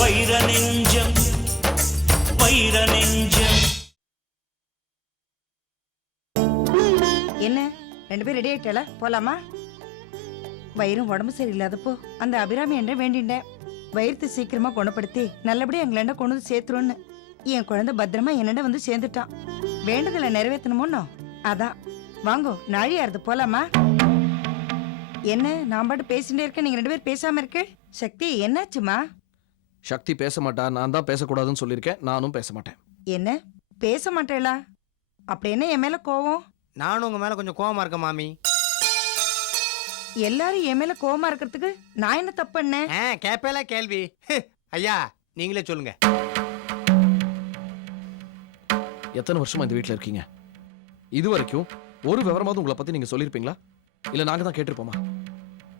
வைர நெஞ்சம் வைர நெஞ்சம். என்ன ரெண்டு பேரும் ரெடி ஆயிட்டல, போலாமா? வயிறும் உடம்பு சரியில்லாதப்போ அந்த அபிராமி என்ன வேண்டிண்டேன், வயிறுத்து சீக்கிரமா குணப்படுத்தி நல்லபடியா எங்களண்ட கொண்டு வந்து சேர்த்துருன்னு. என் குழந்தை பத்திரமா என்னண்ட வந்து சேர்ந்துட்டான். வேண்டுதலை நிறைவேற்றணுமோன்னோ, அதான் வாங்கோ நாழியாருது, போலாமா? என்ன நான் பாட்டு பேசிட்டே இருக்கேன், நீங்க ரெண்டு பேரும் பேசாம இருக்கு. சக்தி என்னாச்சுமா? சக்தி பேச மாட்டா, நான் தான் பேசக்கூடாதுன்னு சொல்லியிருக்கேன். நானும் பேச மாட்டேன். என்ன பேச மாட்டேளா? அப்படி என்ன என் மேல கோவம்? நானும் உங்க மேல கொஞ்சம் கோவமா இருக்கேன் மாமி. எல்லாரும் என் மேல கோவமா இருக்கிறதுக்கு நான் என்ன தப்பு பண்ணேன்? கேப்பேல கேள்வி. ஐயா நீங்களே சொல்லுங்க. எத்தனை வருஷமா இந்த வீட்டில் இருக்கீங்க? இது வரைக்கும் ஒரு விவரமாவது உங்களை பத்தி நீங்க சொல்லியிருப்பீங்களா? இல்ல நாங்க தான் கேட்டிருப்போமா?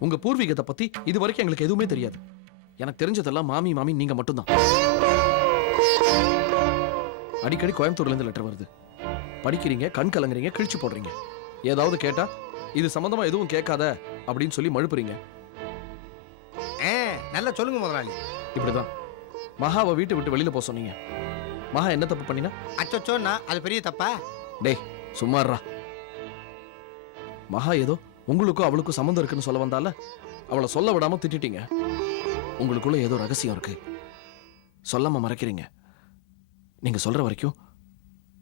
உங்க பூர்வீகத்தை பத்தி இது வரைக்கும் எங்களுக்கு எதுவுமே தெரியாது. எனக்கு தெரிஞ்சதெல்லாம் மாமி மாமி நீங்க மட்டும்தான். அடிக்கடி கோயம்புத்தூர்ல இருந்து லெட்டர் வருது. படிக்கிறீங்க, கண் கலங்குறீங்க, கிழிச்சு போடுறீங்க. ஏதாவது கேட்டா இது சம்பந்தமா எதுவும் கேட்காத அப்படின்னு சொல்லி மழுப்புறீங்க. நல்லா சொல்லுங்க முதலாளி. இப்படிதான் மகாவை வீட்டை விட்டு வெளியில போக சொன்னீங்க. மகா என்ன தப்பு பண்ணினா? அச்சோன்னா அது பெரிய தப்பா? டேய் சும்மாறா. மகா ஏதோ உங்களுக்கும் அவளுக்கும் சம்மந்தம் இருக்குன்னு சொல்ல வந்தால அவளை சொல்ல விடாம திட்டிட்டீங்க. உங்களுக்குள்ள ஏதோ ரகசியம் இருக்கு, சொல்லாம மறைக்கிறீங்க. நீங்க சொல்ற வரைக்கும்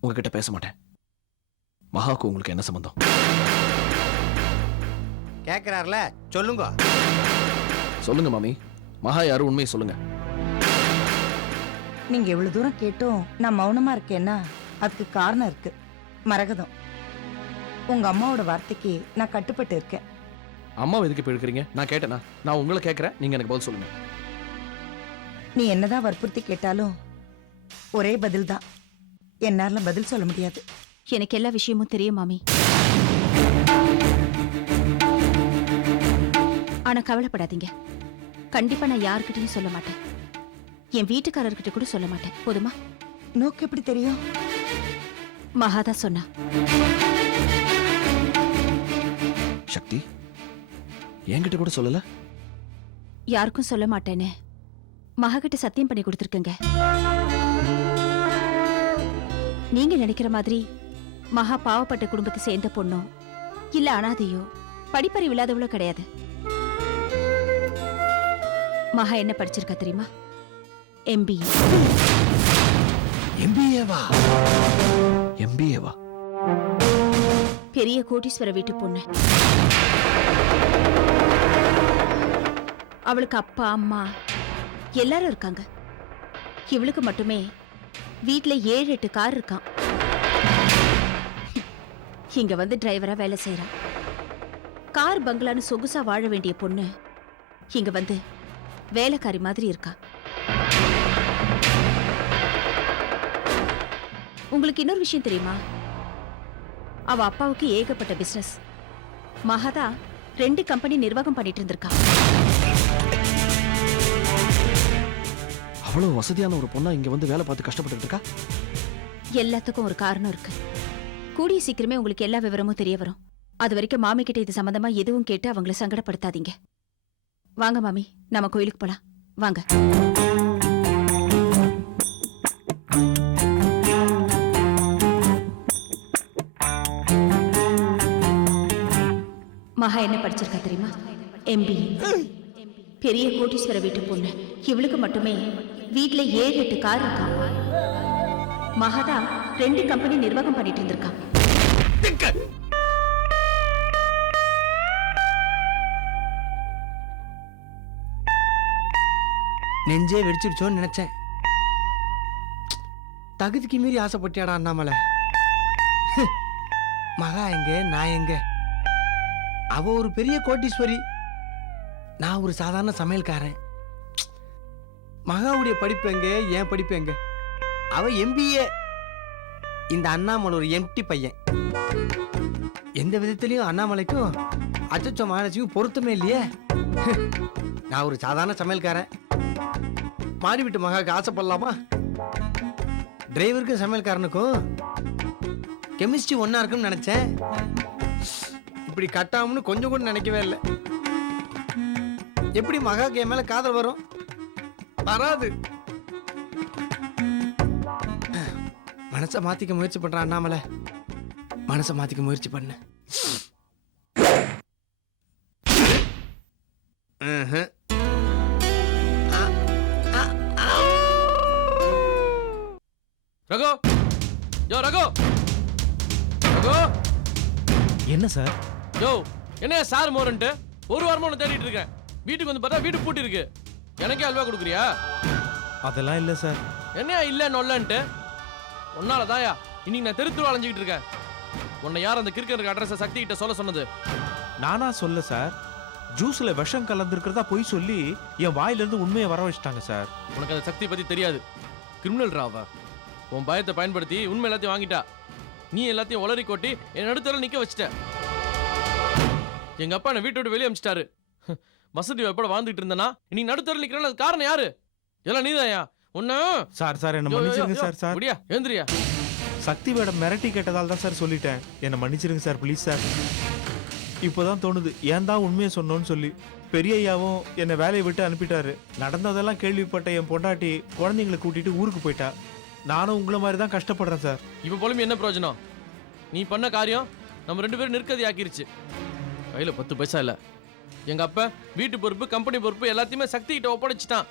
உங்ககிட்ட பேச மாட்டேன். மகாவுக்கு உங்களுக்கு என்ன சம்பந்தம்? கேக்குறாருல, சொல்லுங்க. சொல்லுங்க மாமி, மகா யாரு, உண்மையை சொல்லுங்க. நீங்க எவ்வளவு தூரம் கேட்டும் நான் மௌனமா இருக்கேன்னா அதுக்கு காரணம் இருக்கு. மரகதம், உங்க அம்மாவோட வார்த்தைக்கு நான் கட்டுப்பட்டு இருக்கேன். அம்மாவை எதுக்கு இப்ப எடுக்கிறீங்க? நான் கேட்டேனா? நான் உங்களை கேட்கிறேன், நீங்க எனக்கு பதில் சொல்லுங்க. நீ என்னதான் வற்புறுத்தி கேட்டாலும் ஒரே பதில் தான். என்னால பதில் சொல்ல முடியாது. எனக்கு எல்லா விஷயமும் தெரியும் மாமி. ஆனா கவலைப்படாதீங்க, கண்டிப்பா நான் யாருக்கிட்டையும் சொல்ல மாட்டேன். என் வீட்டுக்காரர்கிட்ட கூட சொல்ல மாட்டேன். போதுமா? நோக்கு எப்படி தெரியும்? மகாதா சொன்னா. சக்தி என்கிட்ட கூட சொல்லல? யாருக்கும் சொல்ல மாட்டேன்னு மகா கிட்ட சத்தியம் பண்ணி கொடுத்துருக்கங்க. நீங்க நினைக்கிற மாதிரி மகா பாவப்பட்ட குடும்பத்தை சேர்ந்த பொண்ணோ இல்ல அனாதையோ படிப்பறிவு இல்லாதவளோ கிடையாது. மகா என்ன படிச்சிருக்கா தெரியுமா? MBA. MBA-வா? MBA-வா? பெரிய கோடீஸ்வர வீட்டு பொண்ணு. அவளுக்கு அப்பா அம்மா எல்லாரும் இருக்காங்க. இவளுக்கு மட்டுமே வீட்ல 7-8 கார் இருக்கான். இங்க வந்து டிரைவரா வேலை செய்யறான். கார் பங்களான்னு சொகுசா வாழ வேண்டிய பொண்ணு இங்க வந்து வேலைக்காரி மாதிரி இருக்கா. உங்களுக்கு இன்னொரு விஷயம் தெரியுமா? அவ அப்பாவுக்கு ஏகப்பட்ட பிசினஸ். மகதா 2 கம்பெனி நிர்வாகம் பண்ணிட்டு இருந்திருக்கா. அவ்வளவு வசதியான ஒரு பொண்ணா இங்க வந்து வேலை பார்த்து கஷ்டப்பட்டு இருக்கா. எல்லாத்துக்கும் ஒரு காரணம் இருக்கு. கூடிய சீக்கிரமே உங்களுக்கு எல்லா விவரமும் தெரிய வரும். அது வரைக்கும் மாமி கிட்ட இது சம்பந்தமா எதுவும் கேட்டு அவங்கள சங்கடப்படுத்தாதீங்க. வாங்க மாமி, நம்ம கோயிலுக்கு போலாம். வாங்க. மகா என்ன படிச்சிருக்கா தெரியுமா? MBA. பெரிய கோடீஸ்வர வீட்டு பொண்ணு. இவளுக்கு மட்டுமே வீட்ல 7-8 கார் இருக்கான். மகாதா 2 கம்பெனி நிர்வாகம் பண்ணிட்டு இருந்திருக்கான். நெஞ்சே வெடிச்சிருச்சோன்னு நினைச்சேன். தகுதிக்கு மீறி ஆசைப்பட்டியாடா அண்ணாமலை. மகா எங்க, நான் எங்க? அவ ஒரு பெரிய கோட்டீஸ்வரி, நான் ஒரு சாதாரண சமையல்காரன். மகாவுடைய படிப்பு எங்க, என் படிப்பு எங்க? அவ MBA, இந்த அண்ணாமலை ஒரு எம்டி பையன். எந்த விதத்திலையும் அண்ணாமலைக்கும் அச்சச்சோ மகாலட்சுமிக்கும் பொருத்தமே இல்லையே. நான் ஒரு சாதாரண சமையல்காரன். மாடி விட்டு மகாவுக்கு ஆசைப்படலாமா? டிரைவருக்கும் சமையல்காரனுக்கும் கெமிஸ்ட்ரி ஒன்னா இருக்குன்னு நினைச்சேன். இப்படி கட்டாமனு கொஞ்சம் கூட நினைக்கவே இல்லை. எப்படி மகாக்கு என் மேல காதல் வரும்? வராது. மனசை மாத்திக்க முயற்சி பண்றான் அண்ணாமலை. மனசை மாத்திக்க முயற்சி பண்ண. ரகு, யோ ரகு, ரகு, என்ன சார்? யோ என்ன சார் மோரன்ட்டு ஒரு வாரமா உன்னை தேடிட்டு இருக்கேன். வீட்டுக்கு வந்து பார்த்தா வீடு பூட்டி இருக்கு. எனக்கே அல்வா கொடுக்குறியா? அதெல்லாம் இல்ல சார். என்னையா இல்ல நொல்லன்ட்டு? உன்னாலதாயா இன்னைக்கு நான் தெருத்துரு அலைஞ்சிக்கிட்டு இருக்கேன். உன்னை யார் அந்த கிரிக்கெட் அட்ரஸ் சக்தி கிட்ட சொல்ல சொன்னது? நானா சொல்ல சார். ஜூஸ்ல விஷம் கலந்துருக்கிறதா போய் சொல்லி என் வாயில இருந்து உண்மையை வர வச்சிட்டாங்க சார். உனக்கு அந்த சக்தி பத்தி தெரியாது. கிரிமினல் ராவா. உன் பயத்தை பயன்படுத்தி உண்மை எல்லாத்தையும் வாங்கிட்டா. நீ எல்லாத்தையும் உளறி கொட்டி என் நடுத்தர நிக்க வச்சிட்ட. எங்க அப்பா என்னை வீட்டை விட்டு வெளியே அமிச்சிட்டாரு. வசதி வாய்ப்போட வாழ்ந்துட்டு இருந்தனா நீ நடுத்தர நிக்கிறேன்னு அது காரணம் யாரு? எல்லாம் நீதாயா? உன்ன சார் சார் என்ன மன்னிச்சிருங்க சார். சார் முடியா ஏந்திரியா. சக்தி மேடம் மிரட்டி கேட்டதால தான் சார் சொல்லிட்டேன். என்ன மன்னிச்சிருங்க சார், ப்ளீஸ் சார். இப்போதான் தோணுது ஏன் தான் உண்மையை சொன்னோன்னு சொல்லி. பெரிய ஐயாவும் என்னை வேலையை விட்டு அனுப்பிட்டாரு. நடந்ததெல்லாம் கேள்விப்பட்ட என் பொண்டாட்டி குழந்தைங்களை கூட்டிட்டு ஊருக்கு போயிட்டா. நானும் உங்களை மாதிரி தான் கஷ்டப்படுறேன் சார். இப்ப போலும் என்ன பிரயோஜனம்? நீ பண்ண காரியம் நம்ம 2 பேரும் நிற்கதி ஆக்கிருச்சு. கையில 10 பைசா இல்ல. எங்க அப்பா வீட்டு பொறுப்பு கம்பெனி பொறுப்பு எல்லாத்தையுமே சக்தி கிட்ட ஒப்படைச்சிட்டான்.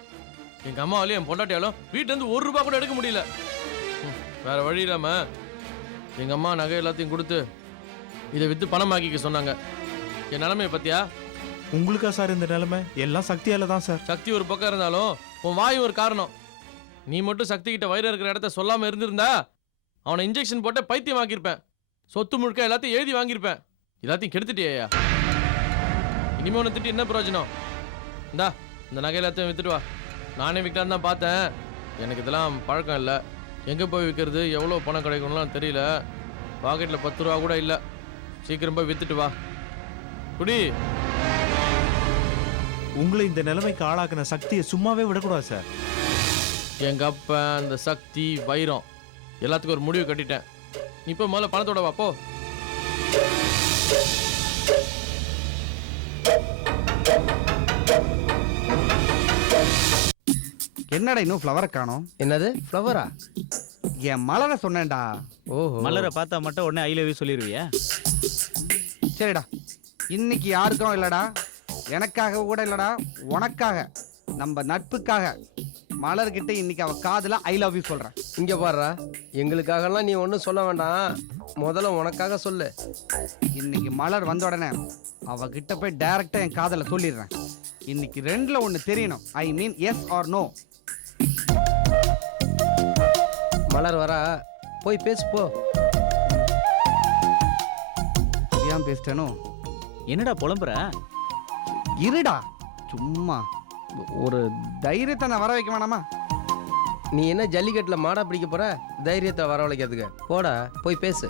எங்க அம்மாவாலையும் என் பொண்டாட்டியாலும் வீட்டுல இருந்து 1 ரூபாய் கூட எடுக்க முடியல. வேற வழி இல்லாம எங்க அம்மா நகை எல்லாத்தையும் கொடுத்து இதை வித்து பணம் ஆக்கிக்க சொன்னாங்க. என் நிலைமையை பத்தியா? உங்களுக்கா சார் இந்த நிலைமை? எல்லாம் சக்தியால தான் சார். சக்தி ஒரு பக்கம் இருந்தாலும் உன் வாயும் ஒரு காரணம். நீ மட்டும் சக்தி கிட்ட வயிறு இருக்கிற இடத்த சொல்லாம இருந்திருந்தா அவனை இன்ஜெக்ஷன் போட்டு பைத்தியம் ஆக்கியிருப்பேன். சொத்து முழுக்க எல்லாத்தையும் எழுதி வாங்கியிருப்பேன். எல்லாத்தையும் கெடுத்துட்டியா? இனிமே ஒன்று திட்டி என்ன பிரயோஜனம்? இந்தா இந்த நகை எல்லாத்தையும் வித்துட்டு வா. நானே விற்கலான்னு தான் பார்த்தேன். எனக்கு இதெல்லாம் பழக்கம் இல்லை. எங்கே போய் விற்கிறது, எவ்வளோ பணம் கிடைக்கணும்லாம் தெரியல. பாக்கெட்டில் 10 ரூபா கூட இல்லை. சீக்கிரம் போய் வித்துட்டு வா. குடி. உங்களை இந்த நிலைமைக்கு ஆளாக்குன சக்தியை சும்மாவே விடக்கூடாது சார். எங்க அப்பா அந்த சக்தி வைரம் எல்லாத்துக்கும் ஒரு முடிவு கட்டிட்டேன். நீ இப்போ முதல்ல பணத்தோட வா போ. என்னடா இன்னும் ஃப்ளவரை காணோம்? என்னது ஃப்ளவரா? என் மலரை சொன்னேன்டா. ஓஹோ. மலரை பார்த்தா மட்டும் உடனே ஐ லவ் யூ சொல்லிடுவியா? சரிடா, இன்னைக்கு யாருக்கும் இல்லடா, எனக்காக கூட இல்லடா, உனக்காக, நம்ம நட்புக்காக மலர்கிட்ட இன்னைக்கு அவ காதுல ஐ லவ் யூ சொல்றேன். இங்க பாருடா, எங்களுக்காகலாம் நீ ஒன்றும் சொல்ல வேண்டாம். முதல்ல உனக்காக சொல்லு. இன்னைக்கு மலர் வந்த உடனே அவகிட்ட போய் டைரக்டா என் காதல சொல்லிடுறேன். இன்னைக்கு 2ல 1 தெரியணும். ஐ மீன் எஸ் ஆர் நோ. மலர் வரா, போய் பேசு போ. ஏன் பேசிட்டேனோ? என்னடா புலம்புற? இருடா, சும்மா ஒரு தைரியத்தை நான் வர வைக்க வேணாமா? நீ என்ன ஜல்லிக்கட்டுல மாடா பிடிக்க போற? தைரியத்தை வரவழைக்கிறதுக்கு போடா, போய் பேசு.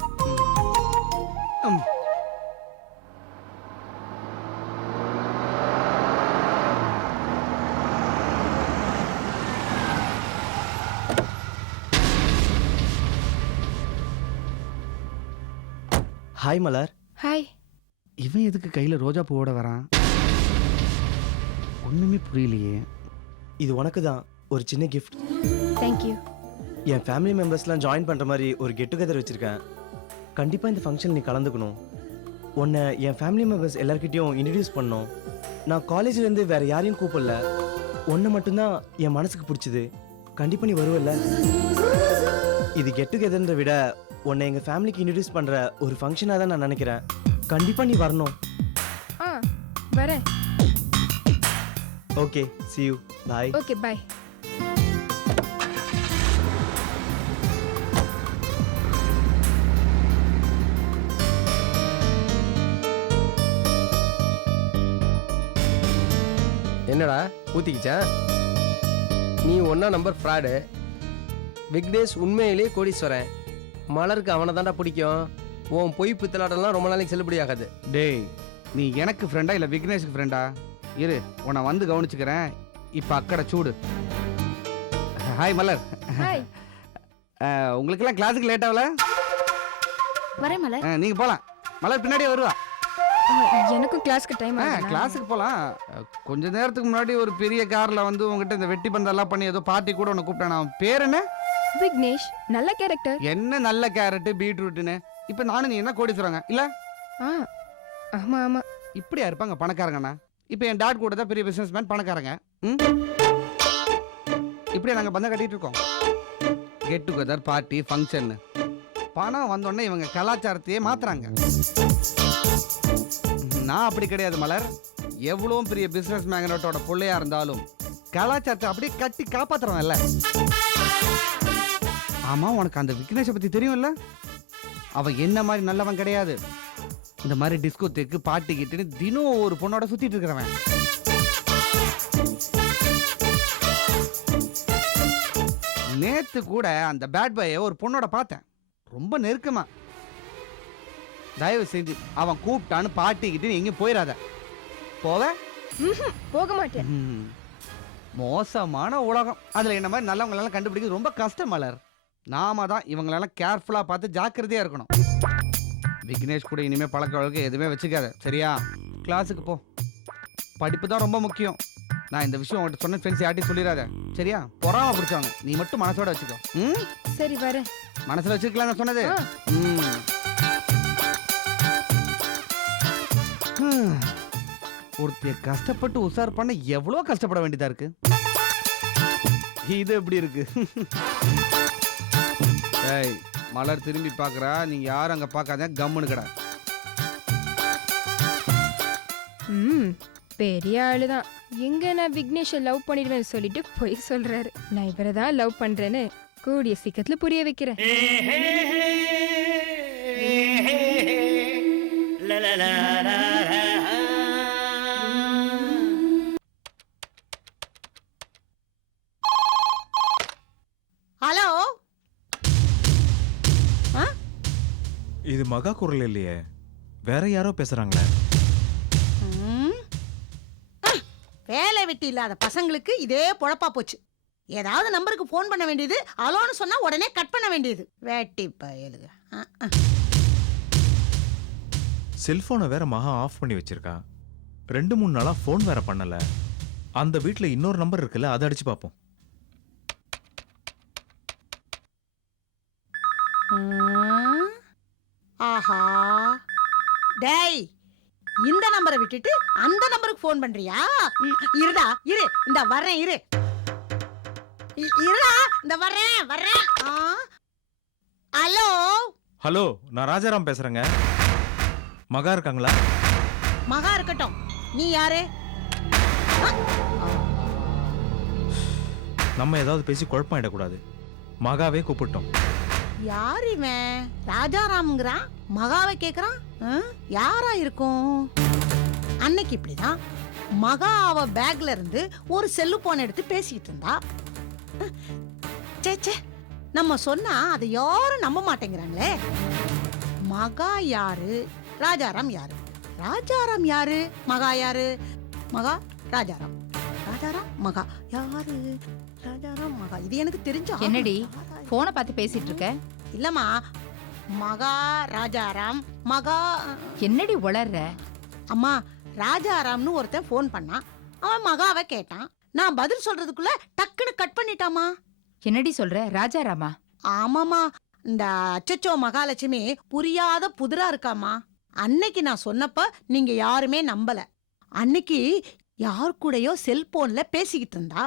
ஹாய் மலர். ஹாய். இவன் எதுக்கு கையில ரோஜா பூவோட வரான்? ஒண்ணுமே புரியலையே. இது உனக்கு தான் ஒரு சின்ன கிஃப்ட். தேங்க்யூ. என் ஃபேமிலி மெம்பர்ஸ்லாம் ஜாயின் பண்ணுற மாதிரி ஒரு கெட் டுகெதர் வச்சுருக்கேன். கண்டிப்பாக இந்த ஃபங்க்ஷன் நீ கலந்துக்கணும். உன்னை என் ஃபேமிலி மெம்பர்ஸ் எல்லார்கிட்டையும் இன்ட்ரடியூஸ் பண்ணணும். நான் காலேஜ்லேருந்து வேறு யாரையும் கூப்பிடல. ஒன்று மட்டும்தான் என் மனசுக்கு பிடிச்சிது. கண்டிப்பாக நீ வருவல்ல? இது கெட் டுகெதர்ன்ற விட உன்னை எங்கள் ஃபேமிலிக்கு இன்ட்ரடியூஸ் பண்ணுற ஒரு ஃபங்க்ஷனாக தான் நான் நினைக்கிறேன். கண்டிப்பாக நீ வரணும். வரேன். Okay, see you. Bye. Okay, bye. என்னடா ஊத்திக்கிச்சா? நீ 1 நம்பர் ஃப்ராடு. விக்னேஷ் உண்மையிலேயே கோடீஸ்வரன். மலருக்கு அவனை தாண்டா பிடிக்கும். உன் பொய் பித்தலாட்டெல்லாம் ரொம்ப நாளைக்கு செல்லுபடி ஆகாது. டேய், நீ எனக்கு ஃப்ரெண்டா இல்ல விக்னேஷுக்கு ஃப்ரெண்டா? இரு, உன்னை வந்து கவனிச்சுக்கிறேன். இப்ப அக்கறை சூடு. ஹாய் மலர். ஹாய். உங்களுக்கெல்லாம் கிளாஸுக்கு லேட் ஆகல? வரேன் மலர். நீங்க போலாம். மலர் பின்னாடியே வருவா. எனக்கும் கிளாஸ்க்கு டைம் கிளாஸுக்கு போலாம். கொஞ்ச நேரத்துக்கு முன்னாடி ஒரு பெரிய கார்ல வந்து உங்ககிட்ட இந்த வெட்டி பந்தெல்லாம் பண்ணி ஏதோ பார்ட்டி கூட உன்னை கூப்பிட்டேன். அவன் பேர் என்ன? விக்னேஷ். நல்ல கேரக்டர். என்ன நல்ல கேரட் பீட்ரூட்னு. இப்ப நானும் நீ என்ன கோடீஸ்வரங்க இல்ல? ஆமா ஆமா. இப்படியா இருப்பாங்க பணக்காரங்கண்ணா? இப்ப என் டாட் கூட தான் பெரிய பிசினஸ் மேன் பணக்காரங்க. இப்படியே நாங்க பந்தம் கட்டிட்டு இருக்கோம். Get together party function. பணம் வந்தோடனே இவங்க கலாச்சாரத்தையே மாத்துறாங்க. நான் அப்படி கிடையாது மலர். எவ்வளோ பெரிய பிசினஸ் மேக்னட்டோட பிள்ளையா இருந்தாலும் கலாச்சாரத்தை அப்படியே கட்டி காப்பாத்துறவன்ல. ஆமா, உனக்கு அந்த விக்னேஷை பத்தி தெரியும்ல? அவன் என்ன மாதிரி நல்லவன் கிடையாது. இந்த மாதிரி டிஸ்கோ தேக்கு பாட்டி கிட்டுன்னு தினம் ஒரு பொண்ணோட சுத்திட்டு இருக்கிறவன். நேத்து கூட அந்த பேட் பாயை ஒரு பொண்ணோட பார்த்தேன், ரொம்ப நெருக்கமா. தயவு செஞ்சு அவன் கூப்பிட்டான்னு பாட்டிக்கிட்டு எங்கேயும் போயிடாத. போக மாட்டேன். மோசமான உலகம். அதுல என்ன மாதிரி நல்லவங்களெல்லாம் கண்டுபிடிக்கிறது ரொம்ப கஷ்டம் மலர். நாம தான் இவங்களெல்லாம் கேர்ஃபுல்லா பார்த்து ஜாக்கிரதையா இருக்கணும். விக்னேஷ் கூட இனிமே பழக்க வழக்கம் எதுவுமே வச்சுக்காத, சரியா? கிளாஸுக்கு போ. படிப்பு தான் ரொம்ப முக்கியம். நான் இந்த விஷயம் உங்கள்கிட்ட சொன்ன ஃப்ரெண்ட்ஸ் யார்ட்டையும் சொல்லிடாத, சரியா? பொறாம பிடிச்சவங்க. நீ மட்டும் மனசோட வச்சுக்கோ. சரி வரேன். மனசுல வச்சுக்கலாம் நான் சொன்னது. ஒருத்தைய கஷ்டப்பட்டு உசார் பண்ண எவ்வளோ கஷ்டப்பட வேண்டியதா இருக்கு. இது எப்படி இருக்கு? ஏய், மலர் திரும்பி பார்க்குறா. நீங்க யாரும் அங்க பார்க்காத, கம்முன்னு கடை. பெரிய ஆளுதான். எங்க நான் விக்னேஷை லவ் பண்ணிடுவேன்னு சொல்லிட்டு போய் சொல்றாரு. நான் இவரை தான் லவ் பண்றேன்னு கூடிய சீக்கிரத்துல புரிய வைக்கிறேன். ஹலோ, இது மகா குரல் இல்லையே, வேற யாரோ பேசுறாங்களே. வேலை வெட்டி இல்லாத பசங்களுக்கு இதே பொழப்பா போச்சு. ஏதாவது நம்பருக்கு ஃபோன் பண்ண வேண்டியது, அலோன்னு சொன்னா உடனே கட் பண்ண வேண்டியது. வேட்டி பயலுக. செல்போனை வேற மகா ஆஃப் பண்ணி வச்சிருக்கா. 2-3 நாளா ஃபோன் வேற பண்ணல. அந்த வீட்ல இன்னொரு நம்பர் இருக்குல்ல, அதை அடிச்சு பார்ப்போம். ஆஹா, டேய், இந்த நம்பரை விட்டுட்டு அந்த நம்பருக்கு ஃபோன் பண்றியா? இருடா, இரு, இந்த வர்றேன், இரு, இருடா, இந்த வர்றேன். ஹலோ ஹலோ, நான் ராஜாராம் பேசுறேங்க. மகா இருக்காங்களா? மகா இருக்கட்டும், நீ யாரு? நம்ம ஏதாவது பேசி குழப்பம் இடக்கூடாது. மகாவே கூப்பிட்டோம். யார் இவன்? ராஜாராம்ங்கிறான், மகாவை கேக்குறான். யாரா இருக்கும்? அன்னைக்கு இப்படிதான் மகா அவ பேக்ல இருந்து ஒரு செல்லு போன் எடுத்து பேசிட்டு இருந்தா. சேச்சே, நம்ம சொன்னா அதை யாரும் நம்ப மாட்டேங்கிறாங்களே. மகா யாரு, ராஜாராம் யாரு? ராஜாராம் யாரு, மகா யாரு? மகா ராஜாராம், ராஜாராம் மகா யாரு? ராஜாராம் மகா. இது எனக்கு தெரிஞ்ச. என்னடி போனை பார்த்து பேசிட்டு இருக்க? இல்லம்மா, மகா ராஜாராம் மகா. என்னடி உளர்ற? அம்மா, ராஜாராம்னு ஒருத்தன் ஃபோன் பண்ணான். அவன் மகாவை கேட்டான். நான் பதில் சொல்றதுக்குள்ள டக்குன்னு கட் பண்ணிட்டாமா. என்னடி சொல்ற? ராஜாராமா? ஆமாமா, இந்த அச்சச்சோ மகாலட்சுமி புரியாத புதிரா இருக்காமா. அன்னைக்கு நான் சொன்னப்ப நீங்க யாருமே நம்பல. அன்னைக்கு யார் கூடயோ செல்போன்ல பேசிக்கிட்டு இருந்தா.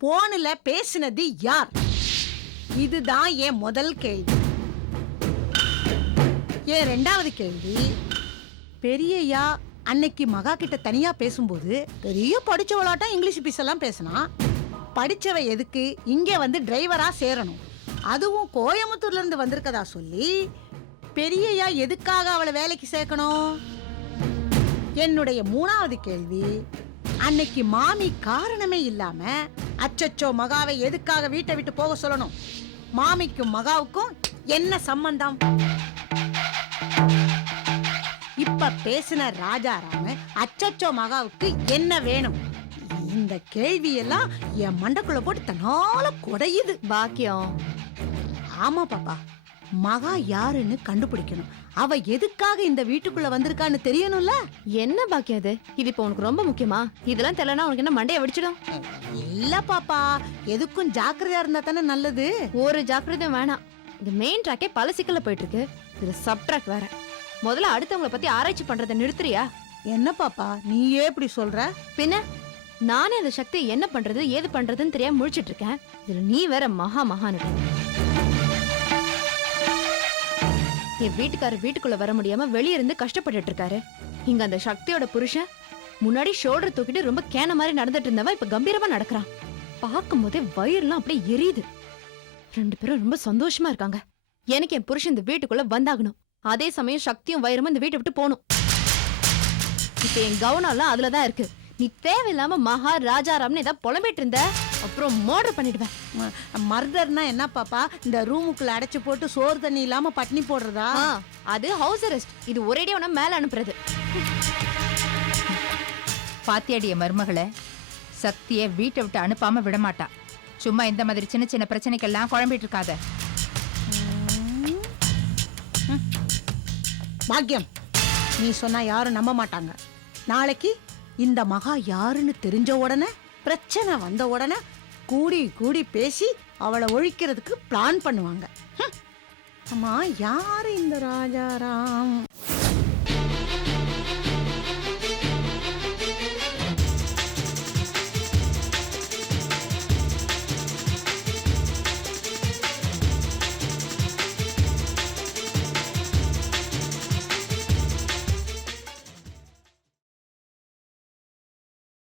போன்ல பேசினது யார்? இதுதான் என் முதல் கேள்வி. என் ரெண்டாவது கேள்வி, பெரியய்யா அன்னைக்கு மகா கிட்ட தனியா பேசும்போது பெரிய படிச்சவளாட்டம் இங்கிலீஷ் பீஸெல்லாம் பேசினா. படிச்சவ எதுக்கு இங்கே வந்து டிரைவரா சேரணும்? அதுவும் கோயம்புத்தூர்ல இருந்து வந்திருக்கதா சொல்லி பெரியய்யா எதுக்காக அவளை வேலைக்கு சேர்க்கணும்? என்னுடைய மூணாவது கேள்வி, அன்னைக்கு மாமி காரணமே இல்லாம அச்சச்சோ மகாவை எதுக்காக வீட்டை விட்டு போக சொல்லணும்? மாமிக்கும் மகாவுக்கும் என்ன சம்பந்தம்? இப்ப பேசின ராஜாராம அச்சச்சோ மகாவுக்கு என்ன வேணும்? இந்த கேள்வியெல்லாம் என் மண்டக்குள்ள போட்டு தன்னால குடையுது. பாக்கியம். ஆமா பாப்பா, மகா யாருன்னு கண்டுபிடிக்கணும். அவ எதுக்காக இந்த வீட்டுக்குள்ள வந்திருக்கான்னு தெரியணும்ல. என்ன பாக்கியம் அது? இது இப்போ உனக்கு ரொம்ப முக்கியமா? இதெல்லாம் தெரியலனா உனக்கு என்ன மண்டைய வெடிச்சிடும்? இல்ல பாப்பா, எதுக்கும் ஜாக்கிரதையா இருந்தா தானே நல்லது. ஒரு ஜாக்கிரதையும் வேணாம். இந்த மெயின் ட்ராக்கே பல சிக்கல்ல போயிட்டு இருக்கு. இதுல சப் ட்ராக் வேற. முதல்ல அடுத்தவங்களை பத்தி ஆராய்ச்சி பண்றதை நிறுத்துறியா? என்ன பாப்பா நீயே இப்படி சொல்ற? பின்ன நானே அந்த சக்தியை என்ன பண்றது ஏது பண்றதுன்னு தெரியாம முழிச்சிட்டு இருக்கேன். இதுல நீ வேற மகானு. என் வீட்டுக்காரர் வீட்டுக்குள்ள வர முடியாம வெளிய இருந்து கஷ்டப்பட்டுட்டு இருக்காரு. இங்க அந்த சக்தியோட புருஷன் முன்னாடி ஷோல்டர் தூக்கிட்டு ரொம்ப கேன மாதிரி நடந்துட்டு இருந்தவன் இப்ப கம்பீரமா நடக்கிறான். பார்க்கும் போதே வயிறுலாம் அப்படியே எரியுது. 2 பேரும் ரொம்ப சந்தோஷமா இருக்காங்க. எனக்கு என் புருஷன் இந்த வீட்டுக்குள்ள வந்தாகணும். அதே சமயம் சக்தியும் வயிறும் இந்த வீட்டை விட்டு போகணும். இப்ப என் கவனம் எல்லாம் அதுலதான் இருக்கு. நீ தேவையில்லாம மகா ராஜாராம்னு ஏதாவது புலம்பிட்டு இருந்த அப்புறம் மர்டர் பண்ணிடுவேன். மர்டர்னா என்ன பாப்பா? இந்த ரூமுக்குள்ள அடைச்சு போட்டு சோறு தண்ணி இல்லாம பட்னி போடுறதா? அது ஹவுஸ் அரெஸ்ட். இது ஒரேடியா உன மேல அனுப்புறது. பாத்தியாடிய மருமகளை சக்தியை வீட்டை விட்டு அனுப்பாம விடமாட்டா. சும்மா இந்த மாதிரி சின்ன சின்ன பிரச்சனைக்கெல்லாம் குழம்பிட்டு இருக்காத. பாக்கியம், நீ சொன்னா யாரும் நம்ப மாட்டாங்க. நாளைக்கு இந்த மகா யாருன்னு தெரிஞ்ச உடனே, பிரச்சனை வந்த உடனே கூடி கூடி பேசி அவளை ஒழிக்கிறதுக்கு பிளான் பண்ணுவாங்க. அம்மா, யாரு இந்த ராஜாராம்?